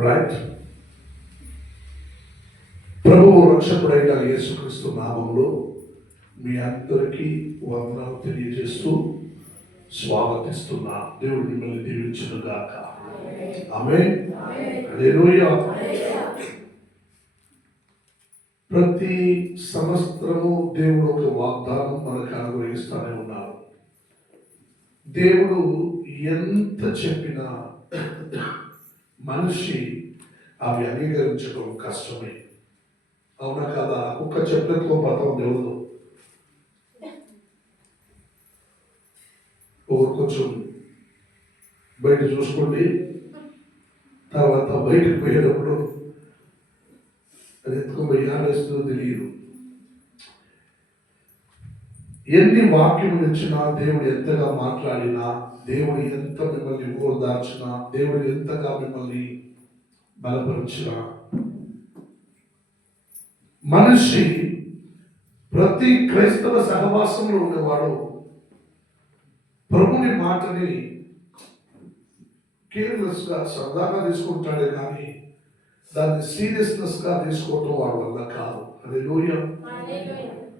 Right. ప్రభువు రక్షకుడైన యేసుక్రీస్తు నామములో మీ అందరికీ వందనాలు తెలియజేస్తూ స్వాగతిస్తున్నా. దేవుడు మిమ్మల్ని దీవించును గాక. ఆమేన్. హల్లెలూయా. ప్రతి సంవత్సరము దేవుడు ఒక వాగ్దానం మనకు అనుగ్రహిస్తూనే ఉన్నారు. దేవుడు ఎంత చెప్పినా మనిషి అవి అంగీకరించడం కష్టమే. అవునా కదా? ఒక్క చెప్పలతో పథం దేవుడు కొంచెం బయట చూసుకోండి. తర్వాత బయటకు పోయేటప్పుడు అది ఎత్తుకుపోయి ఆలోచిస్తూ తెలియదు. ఎన్ని వాక్యములు ఇచ్చినా, దేవుడు ఎంతగా మాట్లాడినా, దేవుడు ఎంత మిమ్మల్ని ఓదార్చినా, దేవుడు ఎంతగా మిమ్మల్ని బలపరిచినా, మనిషి ప్రతి క్రైస్తవ సహవాసంలో ఉండేవాడు ప్రభుని మాటని కేర్లెస్ గా సరదాగా తీసుకుంటాడే కానీ దాన్ని సీరియస్నెస్ గా తీసుకోవటం వాడి వల్ల కాదు. హల్లెలూయా.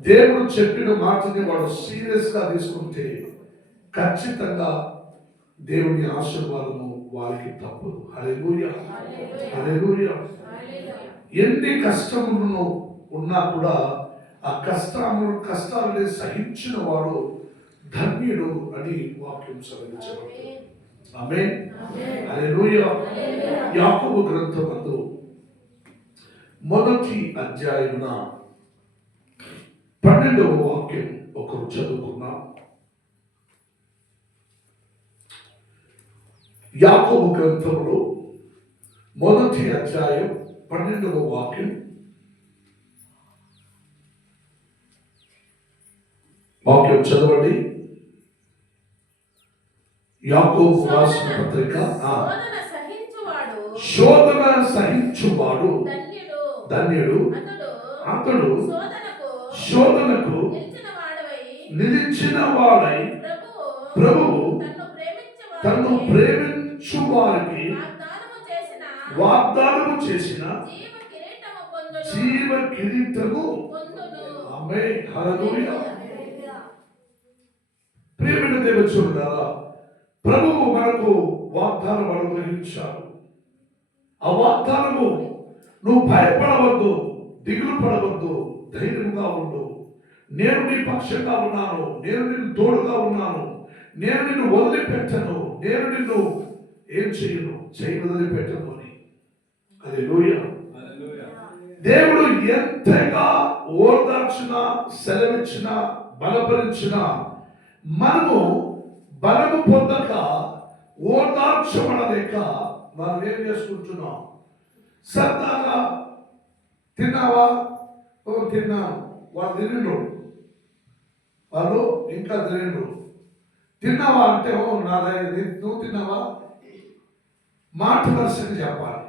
దేవుడు చెప్పిన మాటని వాడు సీరియస్ గా తీసుకుంటే ఖచ్చితంగా దేవుని ఆశీర్వాదము వారికి తప్పదు. హల్లెలూయా. హల్లెలూయా. ఎన్ని కష్టములను ఉన్నా కూడా ఆ కష్టాలని సహించిన వాడు ధన్యుడు అని వాక్యం సెలవించబడుతుంది. ఆమేన్. హల్లెలూయా. యాకోబు గ్రంథమందు మొదటి అధ్యాయమున 12వ వాక్యం ఒకరు చదువుకున్నాం. యాకోబు గ్రంథంలో మొదటి అధ్యాయం 12వ వాక్యం. వాక్యం చదవండి. యాకోబు రాసిన పత్రిక. శోధన సహించువాడు ధన్యుడు, అతడు శోధనకు నిలిచిన వాడై ప్రభువు తన్ను ప్రేమించు వారికి వాగ్దానము చేసిన జీవ కిరీటము. ఆమేన్. హల్లెలూయా. ప్రియమైన దేవుని ప్రభువు మనకు వాగ్దానం అనుగ్రహించాడు. ఆ వాగ్దానము నువ్వు భయపడవద్దు, దిగులు పడవద్దు, ధైర్యంగా ఉండు. నేను నీ పక్షంగా ఉన్నాను, నేను నిన్ను తోడుగా ఉన్నాను, నేను నిన్ను వదిలిపెట్టను, నేను నిన్ను ఏం వదిలిపెట్టను అని. హల్లెలూయా. దేవుడు ఎంతగా ఓదార్చినా, సెలవిచ్చినా, బలపరిచినా మనము బలము పొందక, ఓదార్చబడలేక మనం ఏం చేసుకుంటున్నాం? సరదాగా తిన్నావా? తిన్నాను. వాళ్ళు తినిండ్రు, వాళ్ళు ఇంకా తినిండ్రు. తిన్నావా అంటే నువ్వు తిన్నావా? మాట వరుసగా చెప్పాలి.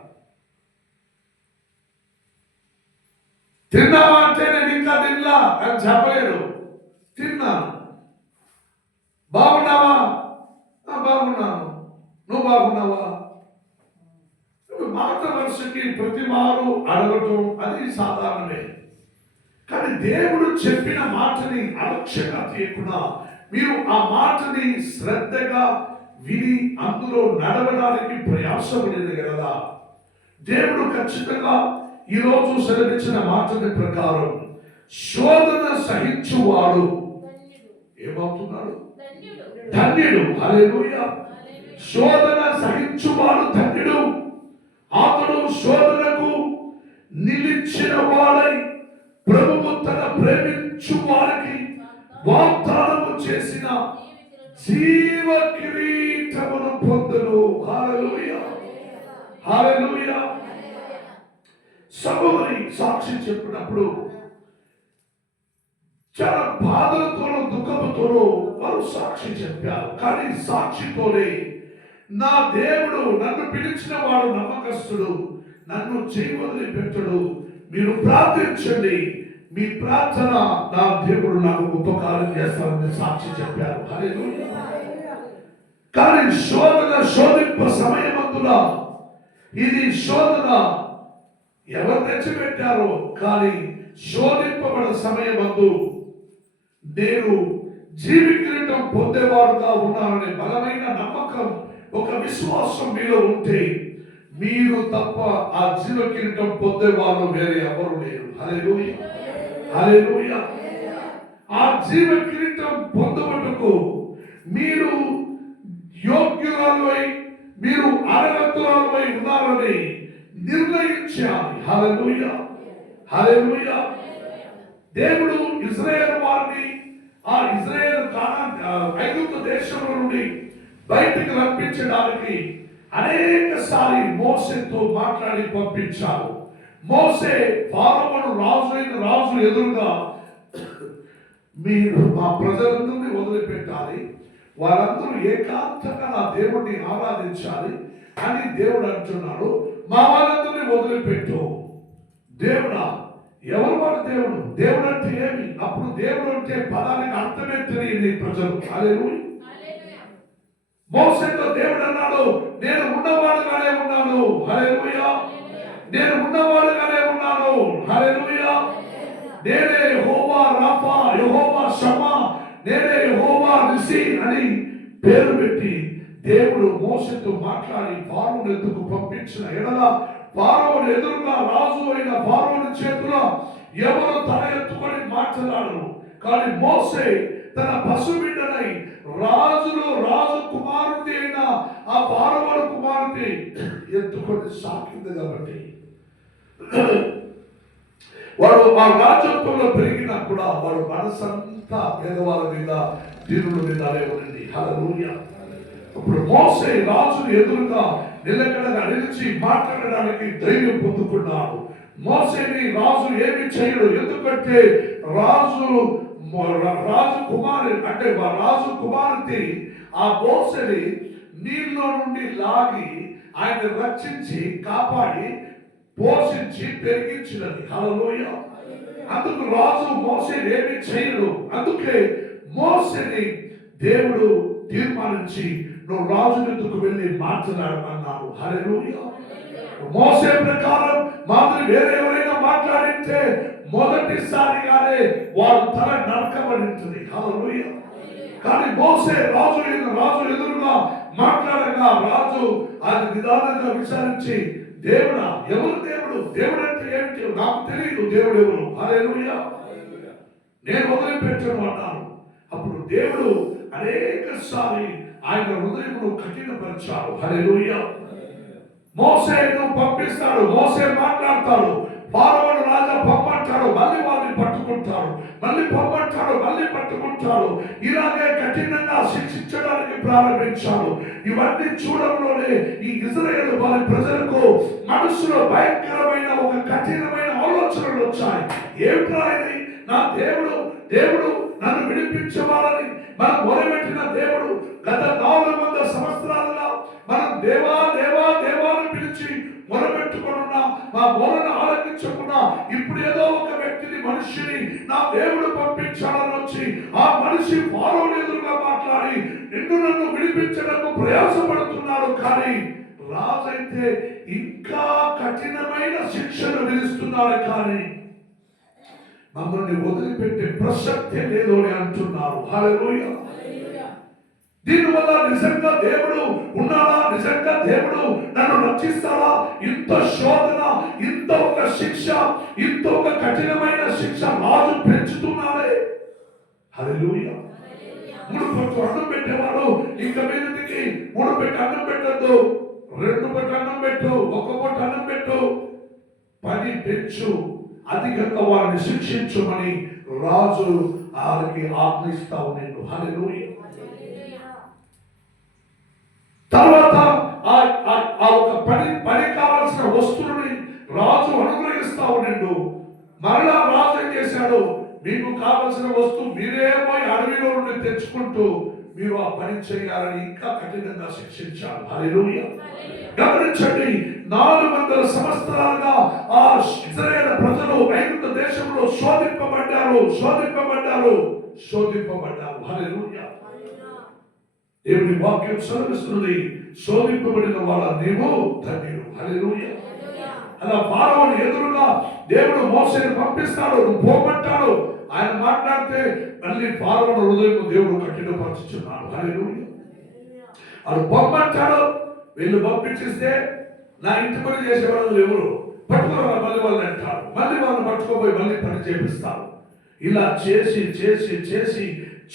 తిన్నావా అంటే నేను ఇంకా తినలా అని చెప్పలేడు. తిన్నాను. బాగున్నావా? బాగున్నాను. నువ్వు బాగున్నావా? మాట వరుసకి ప్రతి వారు అడగటం అది సాధారణమే. కానీ దేవుడు చెప్పిన మాటని అలక్ష్యంగా తీయకుండా మీరు ఆ మాటని శ్రద్ధగా విని అందులో నడవడానికి ప్రయాసపడేది కదా. దేవుడు ఖచ్చితంగా ఈరోజు సెలవిచ్చిన మాటని ప్రకారం శోధన సహించువాడు ఏమవుతున్నాడు? ధన్యుడు. హల్లెలూయా. శోధన సహించువాడు ధన్యుడు. అతడు శోధనకు నిలిచిన వాడై ప్రభువు తన ప్రేమించు వారికి వాగ్దానము చేసిన జీవ కిరీటమును పొందును. హల్లెలూయా. హల్లెలూయా. సహోదరి సాక్షి చెప్పినప్పుడు చాలా బాధలతోనూ దుఃఖముతోనూ వారు సాక్షి చెప్పారు. కానీ సాక్షితోనే నా దేవుడు నన్ను పిలిచిన వాడు నమ్మకస్తుడు, నన్ను చేయి వదిలిపెట్టడు, మీరు ప్రార్థించండి, మీ ప్రార్థన నా దేవుడు నాకు ఉపకారం చేస్తారని సాక్షి చెప్పారు. హల్లెలూయా. కానీ శోధింప సమయమందున ఇది శోధన ఎవరు తెచ్చిపెట్టారో, కానీ శోధింపబడిన సమయమందు నేను జీవి కిరీటం పొందేవాడుగా ఉన్నాననే బలమైన నమ్మకం, ఒక విశ్వాసం మీలో ఉంటే మీరు తప్ప ఆ జీవ కిరీటం పొందేవాళ్ళు వేరే ఎవరు లేరు. హల్లెలూయా, హల్లెలూయా. ఆ జీవ కిరీటం పొందుటకు మీరు యోగ్యురాలై, మీరు అర్హతురాలై ఉన్నారని నిర్ణయించాలి. హల్లెలూయా, హల్లెలూయా. దేవుడు ఇశ్రాయేలు వారిని ఆ ఇశ్రాయేలు ఐగుప్తు దేశం నుండి బయటికి రప్పించడానికి అనేక సారి మోసేతో మాట్లాడి పంపించారు. మోసే ఫారోను రాజు ఎదురుగా మీరు మా ప్రజలందరినీ వదిలిపెట్టాలి, వారందరూ ఏకాంతంగా నా దేవుడిని ఆరాధించాలి అని దేవుడు అంటున్నాడు. మా వాళ్ళందరినీ వదిలిపెట్టు. దేవుడా, ఎవరు వాడు దేవుడు? దేవుడు అంటే ఏమి? అప్పుడు దేవుడు అంటే పదానికి అర్థమే తెలియని ప్రజలు. హల్లెలూయా. మోసేతో దేవుడు అన్నాడు, నేను ఉన్నవాడుగానే ఉన్నాను. హల్లెలూయా. నేను ఉన్నవాడుగానే ఉన్నాను. హల్లెలూయా. నేనే యెహోవా రాఫా, యెహోవా షమా, నేనే యెహోవా నిసి అని పేరు పెట్టి దేవుడు మోసేతో మాట్లాడి ఫారోను ఎదురుకు పంపించిన ఎడల ఫారోను ఎదురుగా రాజు అయిన ఫారోను చేతిలో ఎవరు తల ఎత్తుకొని మాట్లాడరు. కానీ మోసే తన పసిబిడ్డనై రాజు కుమారుడి అయిన ఆ ఫారోను కుమారుడిని ఎత్తుకొని సాకింది. కాబట్టి వాడు ఆ రాజత్వంలో పెరిగినా కూడా వాడు మనసంతా పేదవాళ్ళ మీద, దీనుల మీదనే ఉండింది. హల్లెలూయా. ఇప్పుడు మోసే రాజును ఎదురుగా నిలకడగా నిలిచి మాట్లాడడానికి ధైర్యం పొందుకున్నాడు. మోసేని రాజు ఏమి చేయడు, ఎందుకంటే రాజు కుమారు అంటే రాజు కుమార్తె ఆ మోసేని నీళ్ళలో నుండి లాగి ఆయన రక్షించి కాపాడి పోషించి పెరిగించినది. హల్లెలూయా. అందుకు రాజు మోసేని ఏమి చేయడు. అందుకే మోసేని దేవుడు తీర్మానించి నువ్వు రాజు ఎదురుకు వెళ్ళి మాట్లాడమన్నాడు. హల్లెలూయా. మోసే ప్రకారం మాదిరి వేరే ఎవరైనా మాట్లాడితే మొదటిసారిగానే వారు తల నరకబడి ఉంటుంది. హల్లెలూయా. కానీ మోసే రాజు ఎదురుగా మాట్లాడగా రాజు అది నిదానంగా విచారించి, దేవుడా, ఎవరు దేవుడు? దేవుడు అంటే ఏమిటి? నాకు తెలియదు దేవుడు ఎవరు. హల్లెలూయా. నేను వదిలిపెట్టను అన్నాను. అప్పుడు దేవుడు అనేక సారి ఆయన హృదయమును కఠినపరిచాడు. హల్లెలూయా. మోసేను పంపిస్తాడు, మోసే మాట్లాడతాడు, ఫారోను రాజా పంపంటాడు, మళ్ళీ వారిని పట్టుకుంటాడు, మళ్ళీ పంపంటాడు, మళ్ళీ పట్టుకుంటాడు. ఇలాగే కఠినంగా శిక్షించడానికి ప్రారంభించాడు. ఇవన్నీ చూడంలోనే ఈ ఇశ్రాయేలు వారి ప్రజలకు మనసులో భయంకరమైన ఒక కఠినమైన ఆలోచనలు వచ్చాయి. ఏమిట్రా ఇది? నా దేవుడు నన్ను విడిపించవాలని మనం మొదలుపెట్టిన దేవుడు గత 400 సంవత్సరాలుగా మనం దేవా దేవా దేవాన్ని పిలిచి మొరపెట్టుకున్నా, మా మొరను ఆలకించకుండా ఇప్పుడు ఏదో ఒక వ్యక్తిని, మనిషిని నా దేవుడు పంపించాలని వచ్చి ఆ మనిషి ఫారోను ఎదురుగా మాట్లాడి నన్ను విడిపించడానికి ప్రయాసపడుతున్నాడు. కానీ రాజైతే ఇంకా కఠినమైన శిక్షను విధిస్తున్నాడు. కానీ మమ్మల్ని వదిలిపెట్టే ప్రసక్తే లేదు అని అంటున్నారు. హల్లెలూయా. దీనివల్ల నిజంగా దేవుడు ఉన్నాడా? నిజంగా దేవుడు నన్ను రక్షిస్తాడా? ఇంత శోధన, ఇంత ఒక శిక్ష, ఇంత ఒక కఠినమైన శిక్ష రాజు పెంచుతున్నాడే. హల్లెలూయా. 3 పట్టు అన్నం పెట్టేవాడు ఇంక మీదకి 3 పెట్టి అన్నం పెట్టద్దు, 2 పట్టు అన్నం పెట్టు, 1 పట్టు అన్నం పెట్టు, 10 పెంచు, అధికంగా వారిని శిక్షించమని రాజు వారికి ఆజ్ఞిస్తా ఉన్నాడు. హల్లెలూయా. తర్వాత ఆ ఒక పని కావాల్సిన వస్తువుని రాజు అనుగ్రహిస్తా ఉన్నాడు. మరలా రాజు ఏం చేశాడు? మీకు కావలసిన వస్తువు మీరే పోయి అడవిలో నుండి తెచ్చుకుంటూ మీరు ఆ పని చేయాలని ఇంకా కఠినంగా శిక్షించారు. హల్లెలూయా. గమనించండి, 400 సంవత్సరాలుగా ఆ ఇశ్రాయేలు ప్రజలు ఐగుప్తు దేశంలో శోధింపబడ్డారు. హల్లెలూయా. దేవుని వాక్యం సెలవిస్తున్నది, శోధింపబడిన వాళ్ళ నీవు ధన్యుడు. హల్లెలూయా. అలా ఫారోని ఎదురుగా దేవుడు మోసేని పంపిస్తాడు, నువ్వు పోమంటాడు. ఆయన మాట్లాడితే మళ్ళీ ఫారోను హృదయం దేవుడు కఠినపరచుచున్నాడు. హల్లెలూయా. అది పొమ్మంటాడు, వీళ్ళు పంపించేస్తే నా ఇంటి పని చేసే వాళ్ళు ఎవరు పట్టుకోరా మళ్ళీ వాళ్ళని అంటారు, మళ్ళీ వాళ్ళని పట్టుకోపోయి మళ్ళీ పని చేపిస్తారు. ఇలా చేసి చేసి చేసి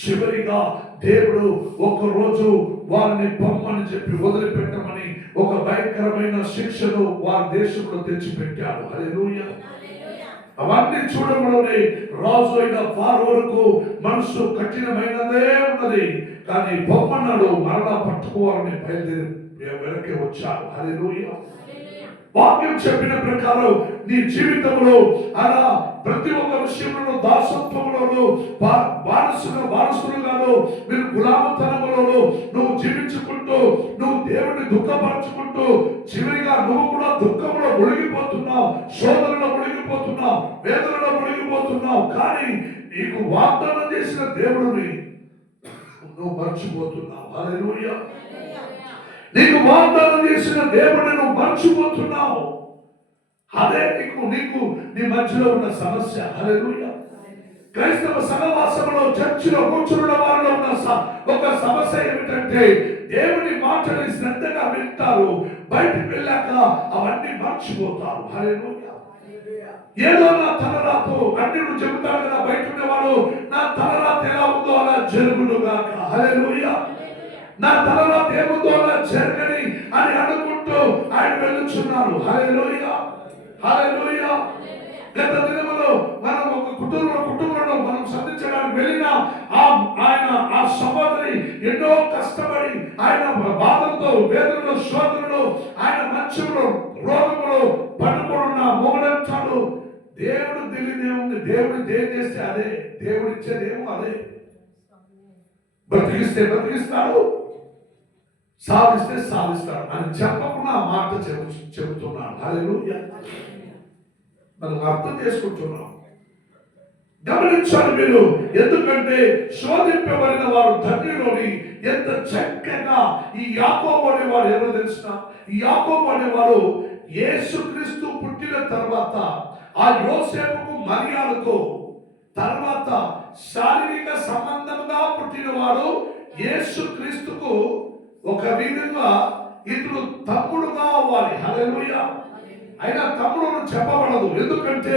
చివరిగా దేవుడు ఒకరోజు వారిని పొమ్మని చెప్పి వదిలిపెట్టమని ఒక భయంకరమైన శిక్షను వారి దేశంలో తెచ్చిపెట్టాడు. హల్లెలూయా. అవన్నీ చూడడంలోనే రాజు అయిన ఫారోకు మనసు కఠినమైనదే ఉన్నది. కానీ పొమ్మన్నాడు, మరలా పట్టుకోవాలని బయలుదేరి వెనక్కి వచ్చాడు. హల్లెలూయా. వాక్యం చెప్పిన ప్రకారం నీ జీవితంలో అలా ప్రతి ఒక్క విషయంలో దాసత్వంలోను వారసులుగాను మీరు గులామతనంలోను నువ్వు జీవించుకుంటూ నువ్వు దేవుడిని దుఃఖపరచుకుంటూ చివరిగా నువ్వు కూడా దుఃఖంలో మునిగిపోతున్నావు, శోధనలో మునిగిపోతున్నావు, వేదనలో మునిగిపోతున్నావు. కానీ నీకు వాగ్దానం చేసిన దేవుడిని నువ్వు మర్చిపోతున్నావు. హల్లెలూయా. నీకు వాగ్దానం చేసిన దేవుడిని నువ్వు మర్చిపోతున్నావు. అదే నీకు నీ మధ్యలో ఉన్న సమస్య. హల్లెలూయా. క్రైస్తవ సహవాసంలో చర్చిలో కూర్చున్న వారిలో ఉన్న ఒక సమస్య ఏమిటంటే దేవుని మాటని శ్రద్ధగా వింటారు, బయటికి వెళ్ళాక అవన్నీ మర్చిపోతారు. హల్లెలూయా. ఏదో నా తలరాతో అన్ని నువ్వు చెబుతాడు కదా, బయట ఉండేవాడు నా తలరాత ఎలా ఉందో అలా జరుగునుగాక. హల్లెలూయా. నా తలరాత ఏముందో అలా జరగని అని అనుకుంటూ ఆయన వెళ్ళుచున్నారు. హల్లెలూయా. హల్లెలూయా. గత దినములో మనం ఒక కుటుంబంలో మనం సంధించడానికి వెళ్ళిన ఆ సహోదరి ఎన్నో కష్టపడి ఆయన బాధలతో వేదనలో శోధనలో ఆయన మంచంలో రోగములో పడుకున్న మొగడంటాడు. దేవుడు తెలియదేముంది, దేవుడు దేని చేస్తే అదే, దేవుడు ఇచ్చేదేమో అదే. బ్రతికిస్తే బ్రతికిస్తాడు, సాధిస్తే సాధిస్తాడు అని చెప్పకుండా ఆ మాట చెబుతున్నాను. హల్లెలూయా. మనం అర్థం చేసుకుంటున్నాం, గమనించాలి మీరు. ఎందుకంటే శోధింపబడిన వారు ధన్యులని ఎంత చక్కగా ఈ యాకోబు అనేవాడు ఎవరో తెలిసిన, ఈ యాకోబు అనేవాడు యేసుక్రీస్తు పుట్టిన తర్వాత ఆ యోసేపుకు మరియాలకు తర్వాత శారీరక సంబంధంగా పుట్టినవాడు యేసుక్రీస్తుకు ఒక విధంగా ఇతడు తమ్ముడుగా అవ్వాలి. హల్లెలూయా. అయినా తమ్ముడు చెప్పబడదు, ఎందుకంటే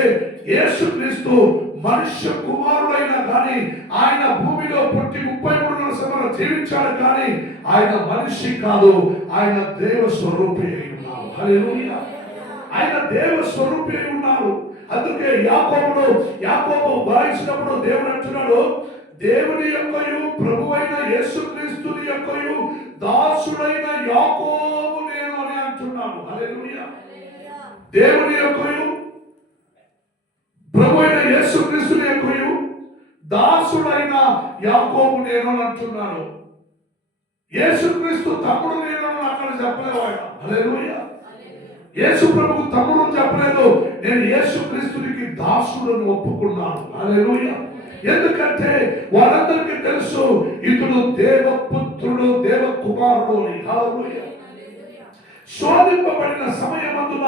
యేసుక్రీస్తు మనుష్య కుమారుడైనా కానీ ఆయన భూమిలో పుట్టి 33 సంవత్సరాలు జీవించాడు. కానీ ఆయన మనిషి కాదు, ఆయన దేవ స్వరూపి అయి ఉన్నారు. హల్లెలూయా. ఆయన దేవ స్వరూపి అయి ఉన్నారు. అందుకే యాకోబు వాయించినప్పుడు దేవుడు అంటున్నాడు, దేవుని యొక్కయు ప్రభువైన యేసుక్రీస్తుని యొక్కయు దాసుడైన యాకోబు నేను అని అంటున్నాను. హల్లెలూయా. దేవుని యొక్కయు ప్రభువైన యేసుక్రీస్తుని యొక్కయు దాసుడైన యాకోబు నేను అని అంటున్నాడు. యేసుక్రీస్తు తమ్ముడు నేను అక్కడ చెప్పలేవాడు. హల్లెలూయా. యేసు ప్రభువు తమ్ముడు చెప్పలేదు, నేను యేసుక్రీస్తునికి దాసుడని ఒప్పుకున్నాను. హల్లెలూయా. ఎందుకంటే వాళ్ళందరికీ తెలుసు ఇతడు దేవపుత్రుడు, దేవ కుమారుడు అని. హల్లెలూయా. శోధింపబడిన సమయమందున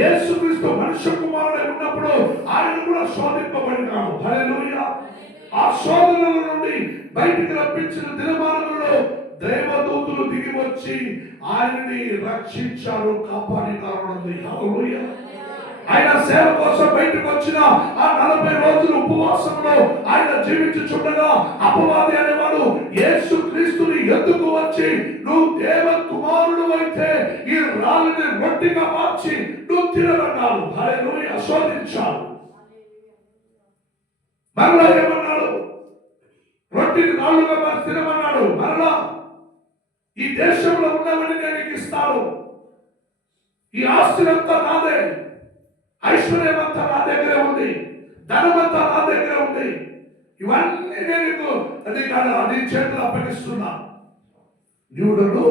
యేసుక్రీస్తు మనుష్య కుమారుడై ఉన్నప్పుడు ఆయన కూడా శోధింపబడినాడు. హల్లెలూయా. ఆ శోధనల నుండి బయటికి రప్పించిన దినమానంలో దేవదూతలు దిగి వచ్చి ఆయనని రక్షించారు, కాపాడినారు. హల్లెలూయా. ఆయన సేవ కోసం బయటకు వచ్చిన ఆ 40 రోజులు ఉపవాసంలో ఆయన జీవించుచుండగా అపవాది అనేవాడు యేసుక్రీస్తుని ఎందుకు వచ్చి నువ్వు దేవ కుమారుడు అయితే ఈ రాళ్ళని రొట్టిగా మార్చి నువ్వు తినమన్నాడు. హల్లెలూయా. శోధించాడు. మరలా ఏమన్నాడు? రొట్టిని రాళ్ళుగా మార్చి తినమన్నాడు. మరలా ఈ దేశంలో ఉన్నవని నేను నీకు ఇస్తాను, ఈ ఆస్తినంతా నాదే, ఐశ్వర్యమంతా నా దగ్గరే ఉంది, ధనమంతా నా దగ్గరే ఉంది, ఇవన్నీ నేను నీ చేతులు అప్పగిస్తున్నా, నీవుడు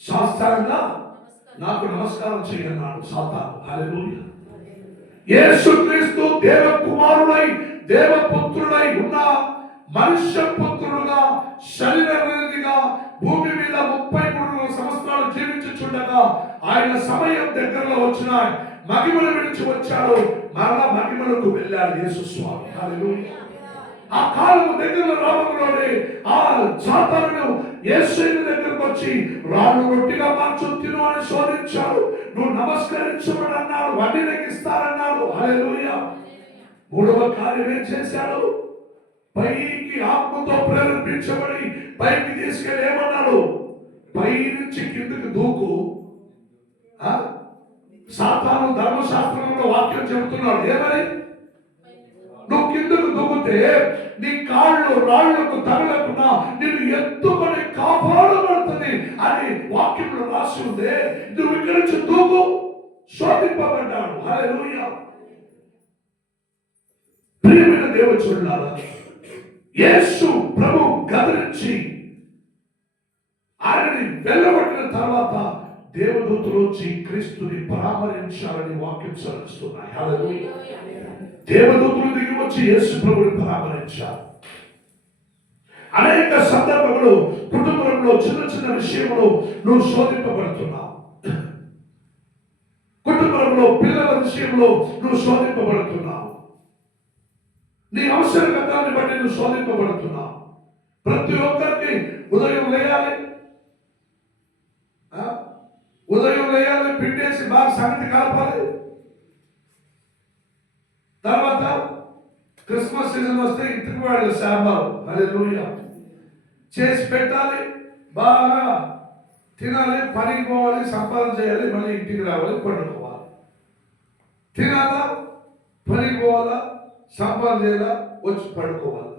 శాస్త్రంగా నాకు నమస్కారం చేయన్నాడు సాతాను. హల్లెలూయా. యేసుక్రీస్తు దేవ కుమారుడై దేవపుత్రుడై ఉన్న మనుష్య పుత్రుడుగా శరీరగా ఆయన సమయం దగ్గరలో వచ్చిన మహిమను విడిచి వచ్చాడు, మరలా మహిమలకు వెళ్ళాడు యేసు స్వామి. హల్లెలూయా. ఆ కాలము దగ్గరలో రావడంలోనే ఆ సాతానుడు యేసు దగ్గరకు వచ్చి రాళ్ళు రొట్టిగా మార్చు, తిను అని శోధించాడు. నువ్వు నమస్కరించమని అన్నాడు, వడ్డీ నీకు ఇస్తారన్నాడు. హల్లెలూయా. మూడవ కార్యం ఏం చేశాడు? పైకి ఆత్మతో ప్రేరేపించబడి పైకి తీసుకెళ్ళి ఏమన్నాడు? పై నుంచి కిందకి దూకు. సాతాను ధర్మశాస్త్రంలో వాక్యం చెబుతున్నాడు ఏమని? నువ్వు కిందకు దూకితే నీ కాళ్ళు రాళ్లకు తగలకుండా నిన్ను ఎత్తుకొని కాపాడబడుతుంది అని వాక్యంలో రాసి ఉంది. నువ్వు ఇక్కడి నుంచి దూకు, శోధింపబడ్డాడు. హల్లెలూయా. ప్రియమైన దేవుచులారా, యేసు ప్రభు గదరించి ఆయనని వెళ్ళగొట్టిన తర్వాత దేవదూతలు వచ్చి క్రీస్తుని పరామర్శించాలని వాక్యం చదివిస్తున్నాయి. హల్లెలూయా. దేవదూతలు దిగి వచ్చి యేసు ప్రభుని పరామర్శించారు. అనేక సందర్భంలో కుటుంబంలో చిన్న చిన్న విషయంలో నువ్వు శోధింపబడుతున్నావు. కుటుంబంలో పిల్లల విషయంలో నువ్వు శోధింపబడుతున్నావు. నీ అవసరగతాన్ని బట్టి నువ్వు శోధింపబడుతున్నావు. ప్రతి ఒక్కరికి ఉదయం లేయాలి, పిండేసి బాగా సంగతి కలపాలి. తర్వాత క్రిస్మస్ సీజన్ వస్తే ఇంటికి వాళ్ళు సాంబారు హల్లెలూయా చేసి పెట్టాలి, బాగా తినాలి, పనికి పోవాలి, సంపాదన చేయాలి, మళ్ళీ ఇంటికి రావాలి, పండుకోవాలి. తినాలా, పనికి పోవాలా, సంపాదన చేయాలా, వచ్చి పడుకోవాలి.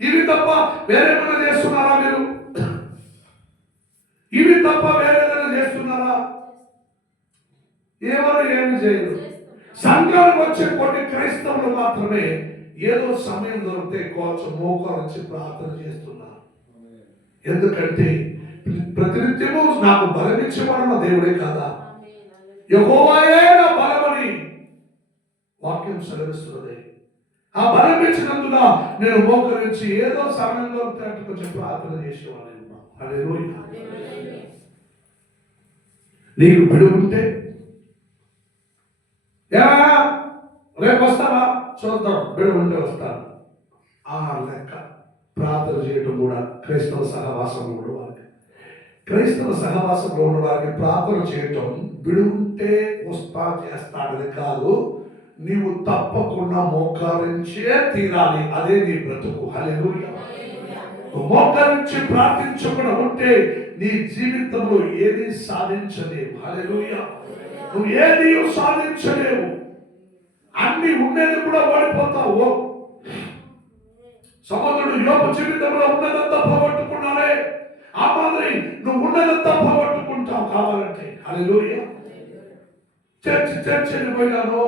ఇవి తప్ప వేరేమైనా చేస్తున్నారా మీరు? ఇవి తప్ప వేరేదైనా చేస్తున్నారా? ఎవరు ఏమి చేయరు. సంఘానికి వచ్చే కొన్ని క్రైస్తవులు మాత్రమే ఏదో సమయం దొరికితే కొంచెం మోకాలు వచ్చి ప్రార్థన చేస్తున్నారు. ఎందుకంటే ప్రతినిత్యము నాకు బలమిచ్చేవాడు నా దేవుడే కాదా, యెహోవాయే నా బలమని వాక్యం సెలవిస్తున్నది. ఆ బలం ఇచ్చినందున నేను మోకరించి ఏదో సమయం దొరికితే కొంచెం ప్రార్థన చేసేవాడు. హల్లెలూయా. నీకు బిడుగుంటే రేపు వస్తావా చూద్దాం, బిడుగుంటే వస్తాను ఆ లెక్క ప్రార్థన చేయడం కూడా క్రైస్తవ సహవాసంలో ఉండేవారికి. క్రైస్తవ సహవాసంలో ఉండేవారికి ప్రార్థన చేయటం బిడుగుంటే వస్తా చేస్తాడని కాదు, నీవు తప్పకుండా మోకరించే తీరాలి. అదే నీ బ్రతుకు. హల్లెలూయా. మోకరించి ప్రార్థించకుండా ఉంటే నీ జీవితంలో ఏది సాధించలేవు. హల్లెలూయా. నువ్వు ఏది సాధించలేవు. అన్ని ఉండేది కూడా ఓడిపోతావు. సహోదరుడు యోబు జీవితంలో ఉన్నదంతా పోగొట్టుకున్నాడే, ఆ మాదిరి నువ్వు ఉన్నదంతా పోగొట్టుకుంటావు కావాలంటే. హల్లెలూయా. చర్చి పోయినాను,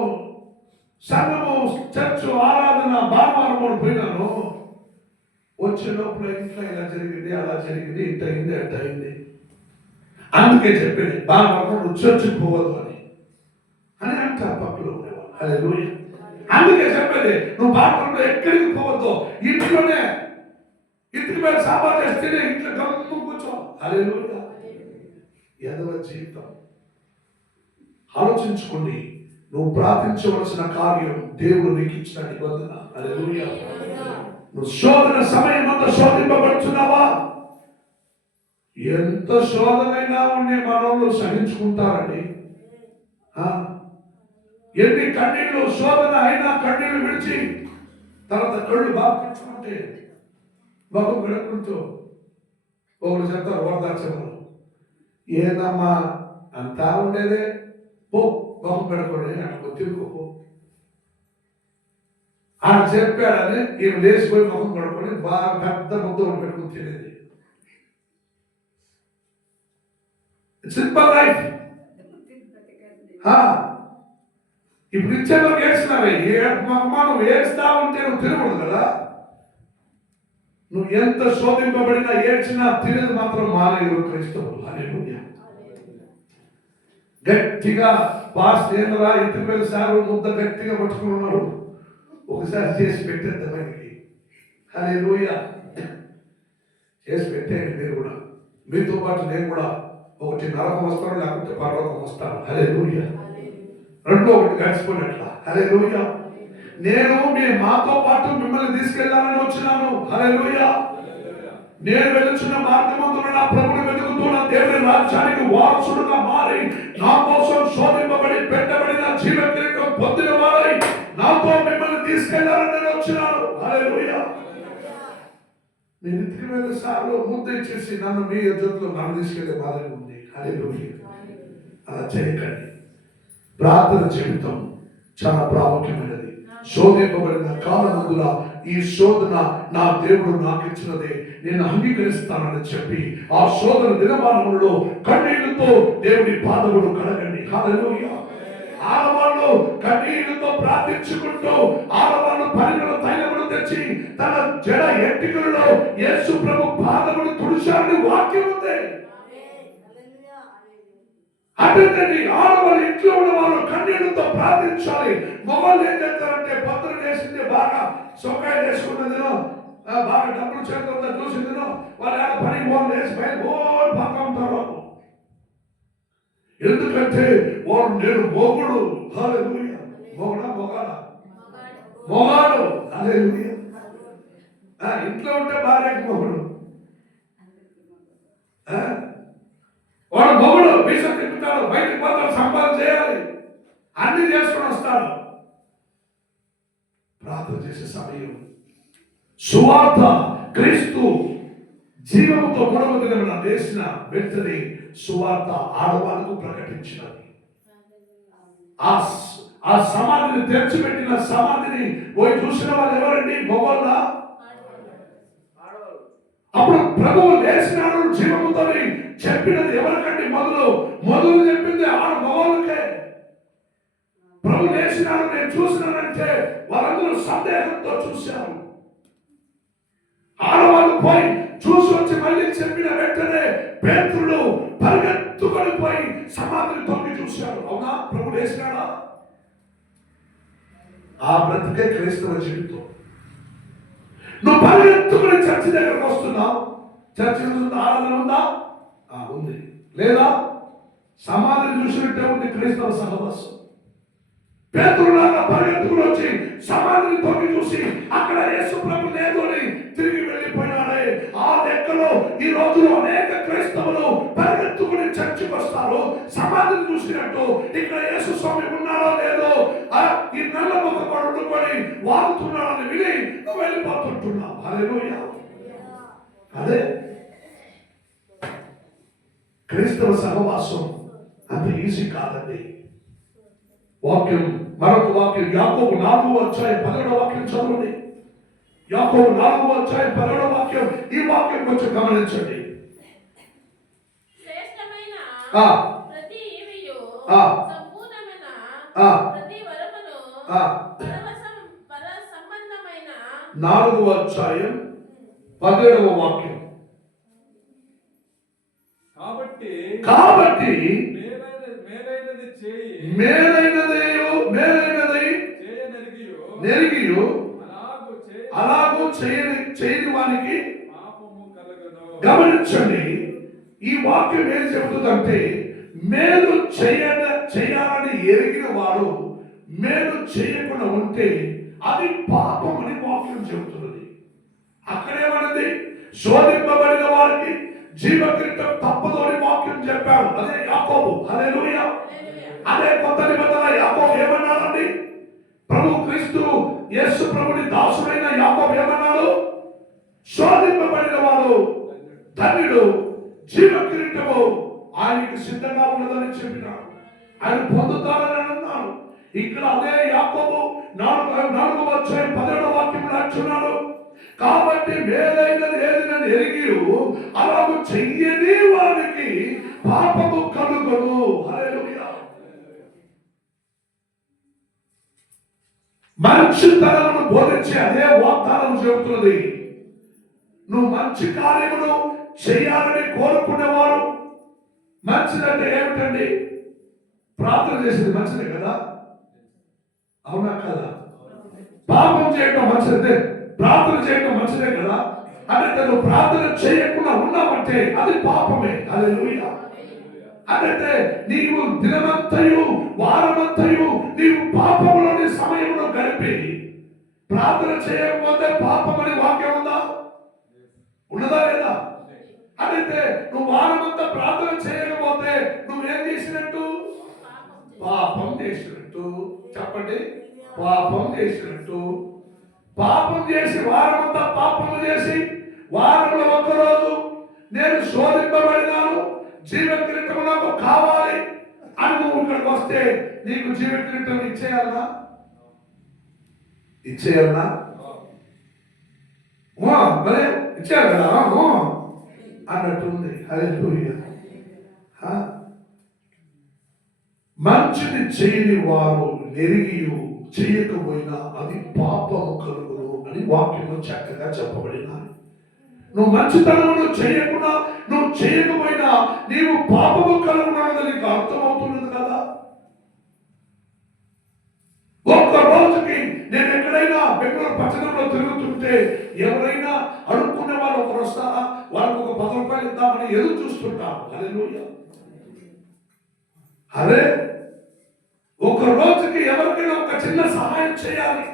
సంఘము చర్చ్ ఆరాధన భానువారం పోయినాను, వచ్చే లోపల ఇంట్లో ఇలా జరిగింది, అలా జరిగింది, ఇంత అయింది, అట్ట అయింది. అందుకే చెప్పింది భానువారం నువ్వు చర్చికి పోవద్దు అని అంటారు పక్కలో ఉండేవాళ్ళు. హల్లెలూయా. అందుకే చెప్పేది నువ్వు భానువారంలో ఎక్కడికి పోవద్దు, ఇంట్లోనే ఇంటికి మీద సాంబార్ చేస్తేనే ఇంట్లో గమ్ము కూర్చో. హల్లెలూయా. ఎదవ జీవితం. ఆలోచించుకోండి. నువ్వు ప్రార్థించవలసిన కార్యం దేవుడు నీకు ఇచ్చిన నిబంధన. హల్లెలూయా. నువ్వు శోధన సమయం అంతా శోధింపబడుతున్నావా? ఎంత శోధనైనా ఉండే మనోళ్ళు సహించుకుంటారండి. ఎన్ని కన్నీళ్ళు శోధన అయినా కన్నీళ్ళు విడిచి తర్వాత కళ్ళు బాగా పెట్టుకుంటే బాబు గడుపుకుంటూ ఒకరు చెప్తారు ఓదార్చమని, ఏదమ్మా అంతా ఉండేదే, పో బాబు పెట్టుకోండి అక్కడ తిరుగుపో అని చెప్పాడని ఈయన లేచిపోయి ముఖం కడుక్కొని బాగా పెద్ద ముద్ద పెట్టుకుని తినేది. Simple life. ఇప్పుడు ఇచ్చేవారు ఏడ్చినారే, నువ్వు ఏడుస్తా ఉంటే నువ్వు తినకూడదు కదా. నువ్వు ఎంత శోధింపబడినా ఏడ్చినా తినేది మాత్రం మానేరు క్రైస్తవులు. హల్లెలూయా. గట్టిగా పాస్ ఏంద్రా ఇంటికి వెళ్ళి సార్ ముద్ద గట్టిగా పట్టుకుని ఉన్నాడు, ఒకసారి చేసి పెట్టేద్దాం ఆయనకి. హల్లెలూయా. చేసి పెట్టేయండి. మీరు కూడా మీతో పాటు నేను కూడా ఒకటి నరకం వస్తాను, లేకపోతే పరలోకం వస్తాను. హల్లెలూయా. రెండో ఒకటి గడిచిపోయినట్ల. హల్లెలూయా. నేను మాతో పాటు మిమ్మల్ని తీసుకెళ్లాలని వచ్చినాను. హల్లెలూయా. నేను వెళుచున్న మార్గమందున నా ప్రభుని వెతుకుతూ నా దేవుని రాజ్యానికి వారసుడుగా మారి నా కోసం శోధింపబడి పెట్టబడిన జీవ కిరీటం పొందిన వారై నాతో మిమ్మల్ని తీసుకెళ్లాలని నేను వచ్చినాను. హల్లెలూయా. నేను ఇంటికి వెళ్ళే సార్లు ముద్ద ఇచ్చేసి నన్ను మీ ఎదురులో నన్ను తీసుకెళ్లే బాధ ఉంది. హల్లెలూయా. అలా చేయకండి. ప్రార్థన జీవితం చాలా ప్రాముఖ్యమైనది. శోధింపబడిన కాలమందుల ఈ శోధన నా దేవుడు నాకు ఇచ్చినదే, నేను అంగీకరిస్తానని చెప్పి ఆ శోధన దినమానములలో కన్నీళ్లతో దేవుని పాదములు కడగండి. హల్లెలూయా. ఆడవాళ్ళు కన్నీళ్లతో ప్రార్థించుకుంటూ ఆడవాళ్ళు పరిమళ తైలములు తెచ్చి తన జడ ఎంటికలలో యేసు ప్రభు పాదములు తుడిచారని వాక్యం ఉంది. అదేంటండి, ఆడవాళ్ళు ఇంట్లో ఉన్న వాళ్ళు కన్నీళ్లతో ప్రార్థించాలి. మగవాళ్ళు ఏం చేస్తారంటే భద్రం వేసింది బాగా సొక్కాయ వేసుకున్నదినో బాగా డబ్బులు చేతులతో చూసిందినో వాళ్ళు పని వాళ్ళు వేసి పై పక్క ఉంటారు. ఎందుకంటే వాడు నేను మొగుడు. హల్లెలూయా. మొగుడా మొగాడా? మొగాడు. హల్లెలూయా. ఇంట్లో ఉంటే భార్యకి మొగుడు, వాడు మొగుడు వీసం తిప్పుతాడు, బయటకు పోతాడు, సంపాదన చేయాలి, అన్ని చేసుకుని వస్తాడు. ప్రార్థన చేసే సమయం సువార్త క్రీస్తు జీవముతో మూడవ దినమున వేసిన వెంటనే సువార్త ఆడవాళ్ళకు ప్రకటించినది. ఆ సమాధిని తెరిచిపెట్టిన సమాధిని పోయి చూసిన వాళ్ళు ఎవరండి? మగవాళ్ళ. అప్పుడు ప్రభువు లేచినాడు జీవముతో చెప్పినది ఎవరికండి? మొదలు చెప్పింది ఆడ మగవాళ్ళకే. ప్రభు లేచినాడు నేను చూసినానంటే వాళ్ళందరూ సందేహంతో చూశారు. ఆడవాళ్ళు పోయి చూసి వచ్చి మళ్ళీ చెప్పిన వెంటనే పేతురుడు పరిగెత్తుకొని పోయి సమాధిని తొంగి చూశాడు. అవునా, ప్రభు లేచినాడా? ఆ బ్రతికే క్రైస్తవ జీవితం. నువ్వు పరిగెత్తుకుని చర్చి దగ్గరకు వస్తున్నావు. చర్చి ఆరాధన ఉందా? ఉంది. లేదా సమాధిని చూసినట్టే ఉంది క్రైస్తవ సహవాసం. పేతురులాగా పరిగెత్తుకుని వచ్చి సమాధిని తొంగి చూసి అక్కడ యేసు ప్రభు లేదు అని తిరిగి వెళ్ళిపోయినాడే. ఆ లెక్కలో ఈ రోజులో అనేక క్రైస్తవులు పరిగెత్తుకుని చర్చికి వస్తారు. సమాధిని చూసినట్టు ఇక్కడ యేసు స్వామి ఉన్నారో లేదో ఈ నల్ల ముఖ పడుకొని వాడుతున్నాడని విని నువ్వు వెళ్ళిపోతుంటున్నావు. హల్లెలూయా. అదే క్రైస్తవ సహవాసం అంత ఈజీ కాదండి. వాక్యం, మరొక వాక్యం యాకోబు 4:11 వాక్యం చదవండి. యాకోబు 4:11 వాక్యం. ఈ వాక్యం కొంచెం గమనించండి. ప్రతి ఈవియు సంపూర్ణమైన ప్రతి వరమును పర సంబంధమైన 4:17 వాక్యం. కాబట్టి మేలైనది నెరిగియు అలాగూ చేయని వానికి గమనించండి. ఈ వాక్యం ఏం చెబుతుందంటే మేలు చేయాలని ఎరిగిన వాడు మేలు చేయకుండా ఉంటే అది పాపం అని వాక్యం చెబుతున్నది. అక్కడేమన్నది? శోధింపబడిన వారికి జీవకిరీటం తప్పదు అని వాక్యం చెప్పాడు. అదే యాకోబు. హల్లెలూయా. అదే కొత్త నిబంధన యాకోబు ఏమన్నాడండి? ప్రభు క్రీస్తు యేసు ప్రభుని దాసుడైన యాకోబు ఏమన్నాడు? శోధింపబడిన వాడు ధన్యుడు, జీవకిరీటము ఆయనకి సిద్ధంగా ఉన్నదని చెప్పినాడు. ఆయన పొందుతారని అన్నాడు. ఇక్కడ అదే యాకోబు 4:17 వాక్యంలో అంటున్నాడు. కాబట్టి మేలైనది ఏదైనా ఎరిగి అలాగూ చెయ్యని వారికి పాపము కలుగును. హల్లెలూయా. మంచితనమును బోధించే అదే వాగ్దానం చెబుతున్నది. నువ్వు మంచి కార్యమును చేయాలని కోరుకునేవారు. మంచిదంటే ఏమిటండి? ప్రార్థన చేసేది మంచిదే కదా? అవునా కదా? పాపం చేయడం మంచిదే, ప్రార్థన చేయడం మంచిదే కదా? అంటే నువ్వు ప్రార్థన చేయకుండా ఉన్నావంటే అది పాపమే. హల్లెలూయా. అదైతే నీవు దినమంతయు వారమంతయు నీవు పాపములోని సమయంలో గడిపి ప్రార్థన చేయకపోతే పాపం అనే వాక్యం ఉందా? ఉన్నదా లేదా? అదైతే నువ్వు వారమంతా ప్రార్థన చేయకపోతే నువ్వేం చేసినట్టు? పాపం చేసినట్టు. చెప్పండి, పాపం చేసినట్టు. పాపం చేసి వారమంతా పాపము చేసి వారంలో ఒక్కరోజు నేను శోధింపబడినాను, జీవ కిరీటం నాకు కావాలి అని నువ్వు ఇక్కడికి వస్తే నీకు జీవ కిరీటం ఇచ్చేయాలనా? ఇచ్చేయాలనా? మరి ఇచ్చేయాలి కదా అన్నట్టుంది. హల్లెలూయా. మంచిది చేయని వారు నెరిగియు చేయకపోయినా అది పాపము కలుగును అని వాక్యంలో చక్కగా చెప్పబడినాయి. నువ్వు మంచితనమును చేయకుండా నువ్వు చేయకపోయినా నీవు పాపము కలుగునన్నది నీకు అర్థమవుతున్నది కదా. ఒక్క రోజుకి నేను ఎక్కడైనా బెంగళూరు పట్టణంలో తిరుగుతుంటే ఎవరైనా అడుక్కునే వాళ్ళు ఒకరు వస్తారా, వాళ్ళకు ఒక 10 రూపాయలు ఇద్దామని ఎదురు చూస్తుంటారు. హల్లెలూయా. అరే ఒక రోజుకి ఎవరికైనా ఒక చిన్న సహాయం చేయాలి.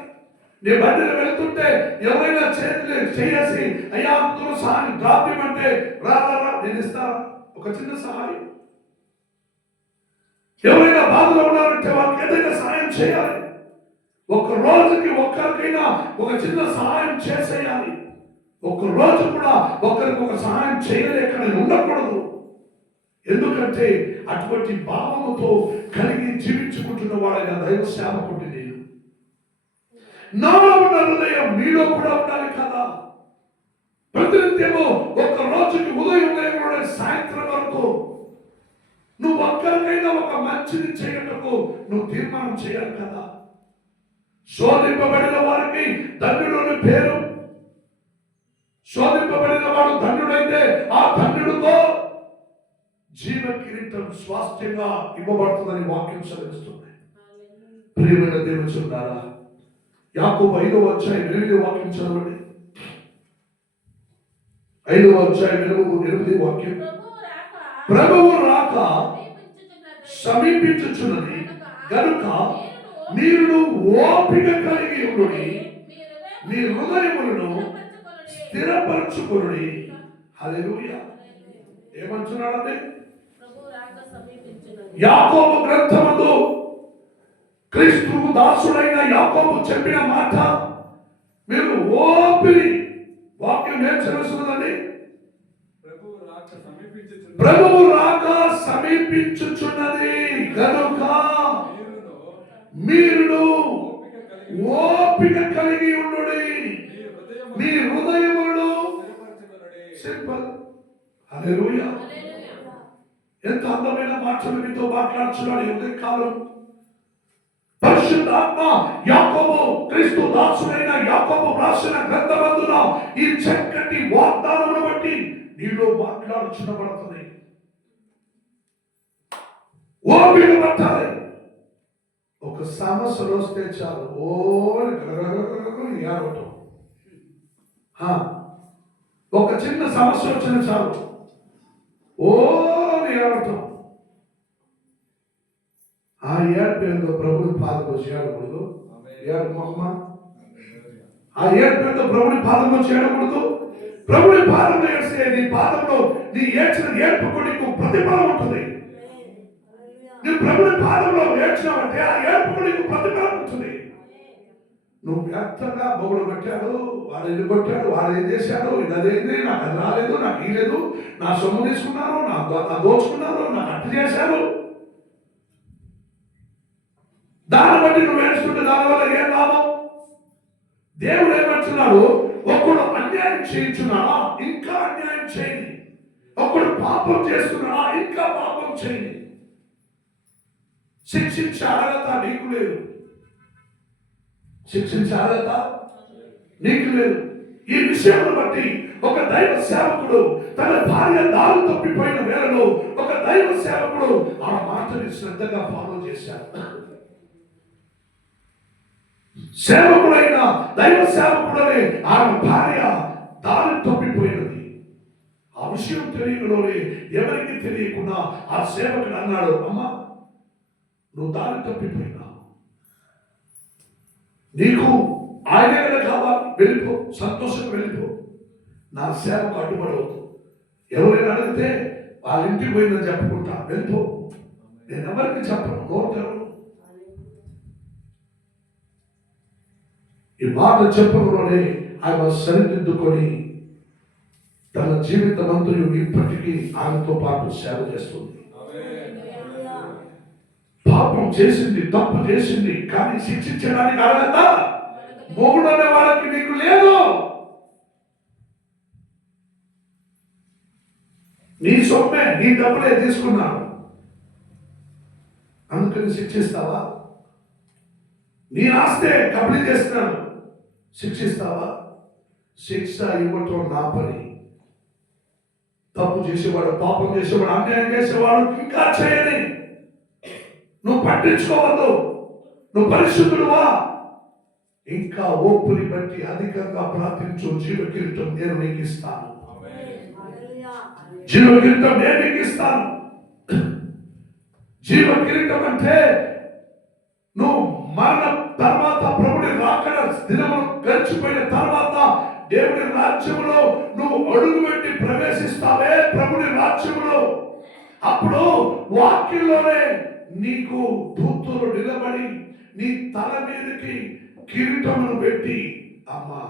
నీ బండిలో వెళ్తుంటే ఎవరైనా చేతులు చేసి అయ్యా అందులో సహాయం డ్రాప్ ఇవ్వమంటే రా నేను ఇస్తారా? ఒక చిన్న సహాయం. ఎవరైనా బాధలో ఉన్నారంటే వాళ్ళకి ఏదైనా సహాయం చేయాలి. ఒక రోజుకి ఒక్కరికైనా ఒక చిన్న సహాయం చేసేయాలి. ఒక రోజు కూడా ఒక్కరికి ఒక సహాయం చేయలేక నేను ఉండకూడదు. ఎందుకంటే అటువంటి భావముతో కలిగి జీవించుకుంటున్న వాడైన దైవ సేవకుడి నేను. నాలో ఉన్న హృదయం మీలో కూడా ఉండాలి కదా. ప్రతినిత్యము ఒక రోజుకి ఉదయం నుండి సాయంత్రం వరకు నువ్వు ఒక్కరికైనా ఒక మంచిని చేయటకు నువ్వు తీర్మానం చేయాలి కదా. శోధింపబడిన వారికి ధన్యుడు అని పేరు. శోధింపబడిన వాడు ధన్యుడైతే ఆ ధన్యుడితో జీవ కిరీటం స్వాస్థ్యంగా ఇవ్వబడుతుందని వాక్యం సెలవిస్తుంది. ప్రియమైన దేవుచున్నారా, యాకోబు 5వ అధ్యాయం 8వ వాక్యం చదవండి. 5వ అధ్యాయం 8వ వాక్యం. ప్రభువు రాక సమీపించుచున్నది గనుక మీరు ఓపిక కలిగి ఉండుడి, మీ హృదయములను స్థిరపరచుకొనుడి. హల్లెలూయా. ఏమంటున్నాడండి? యాకోబు గ్రంథమందు క్రీస్తుకు దాసుడైన యాకోబు చెప్పిన మాట మీరు ఓపిరి. వాక్యం ఏం చదువుతున్నదండి? ప్రభువు రాక సమీపించుచున్నది కనుక మీరు ఓపిక కలిగి ఉండుడి, మీ హృదయములను. సింపుల్. హల్లెలూయా. ఎంత అందమైన మాటలు మీతో మాట్లాడుతున్నాడు ఈ ఉదయకాలం. పరిశుద్ధాత్మ యాకోబు క్రీస్తు దాసుడైన యాకోబు రాసిన గ్రంథమందున ఈ చక్కటి వాగ్దానమును బట్టి నీలో మాట్లాడుచున్నబడుతుంది. ఓపిక పట్టాలి. ఒక సమస్యలు వస్తే చాలు ఏడవటం. ఒక చిన్న సమస్య వచ్చిన చాలు ఏడవటం. ఆ ఏడుపేరుతో ప్రభుని పాదం వచ్చి ఏడకూడదు. ఆ ఏడుపేరుతో ప్రభుని పాదం వచ్చి ఏడకూడదు. ప్రభుని పాదంలో ఏడిస్తే నీ పాదంలో నీ ఏడ్చిన ఏడుపుకు నీకు ప్రతిఫలం ఉంటుంది. నీ ప్రభుని పాదంలో ఏడ్చినావంటే ఆ ఏడుపుకు నీకు ప్రతిఫలం ఉంటుంది. నువ్వు వ్యర్థంగా బొగుడు కొట్టాడు, వాడు ఇల్లు కొట్టాడు, వాడు ఏం చేశాడు, ఇదేంది, నాకు అది రాలేదు, నాకు ఈ లేదు, నా సొమ్ము తీసుకున్నారు, నా దోచుకున్నారు, నాకు అట్టు చేశారు. దాన్ని బట్టి నువ్వు ఏడుస్తుంటే దానివల్ల ఏం లాభం? దేవుడు ఏమంటున్నాడు? ఒకడు అన్యాయం చేయించున్నాడా ఇంకా అన్యాయం చేయని, ఒకడు పాపం చేస్తున్నాడా ఇంకా పాపం చేయని. శిక్షించే అర్హత నీకు లేదు. శిక్షించే అర్హత నీకు లేదు. ఈ విషయాన్ని బట్టి ఒక దైవ సేవకుడు తన భార్య దారి తప్పిపోయిన వేళలో ఒక దైవ సేవకుడు ఆ మాటని శ్రద్ధగా ఫాలో చేశాడు. సేవకుడైన దైవ సేవకుడనే ఆమె భార్య దారి తప్పిపోయినది. ఆ విషయం తెలియకలోనే ఎవరికి తెలియకుండా ఆ సేవకుడు అన్నాడు, అమ్మా నువ్వు దారి తప్పిపోయినా, నీకు ఆయనే కదా కావాలి, వెళ్ళిపో, సంతోషంగా వెళ్ళిపో, నా సేవకు అడ్డుపడవద్దు. ఎవరైనా అడిగితే వాళ్ళ ఇంటికి పోయిందని చెప్పుకుంటా, వెళ్ళిపో, నేను ఎవరికి చెప్పను, నోరు. ఈ మాట చెప్పడంలోనే ఆయన సరిదిద్దుకొని తన జీవితం అంతా ఇప్పటికీ ఆయనతో పాటు సేవ చేస్తుంది. పాపం చేసింది, తప్పు చేసింది, కానీ శిక్షించడానికి అర్హత మొగుడు అనే వాళ్ళకి నీకు లేదు. నీ సొమ్మే, నీ డబ్బులే తీసుకున్నాను, అందుకని శిక్షిస్తావా? నీ ఆస్తే కబలి చేస్తున్నాను, శిక్షిస్తావా? శిక్ష ఇవ్వటం నా పని. తప్పు చేసేవాడు, పాపం చేసేవాడు, అన్యాయం చేసేవాడు ఇంకా చేయని నువ్వు పట్టించుకోవద్దు. నువ్వు పరిశుద్ధుడువా? ఇంకా ఓపుని బట్టి అధికంగా ప్రార్థించు, జీవ కిరీటం నేను నీకు ఇస్తాను. జీవ కిరీటం నేను నీకు ఇస్తాను. జీవ కిరీటం అంటే నువ్వు మరణ తర్వాత, ప్రభుని రాకడ దినములు గడిచిపోయిన తర్వాత దేవుని రాజ్యములో నువ్వు అడుగు పెట్టి ప్రవేశిస్తావే, ప్రభుని రాజ్యములో, అప్పుడు వాక్యంలోనే నీకు దూతలు నిలబడి నీ తల మీదకి కిరీటమును పెట్టి, అమ్మా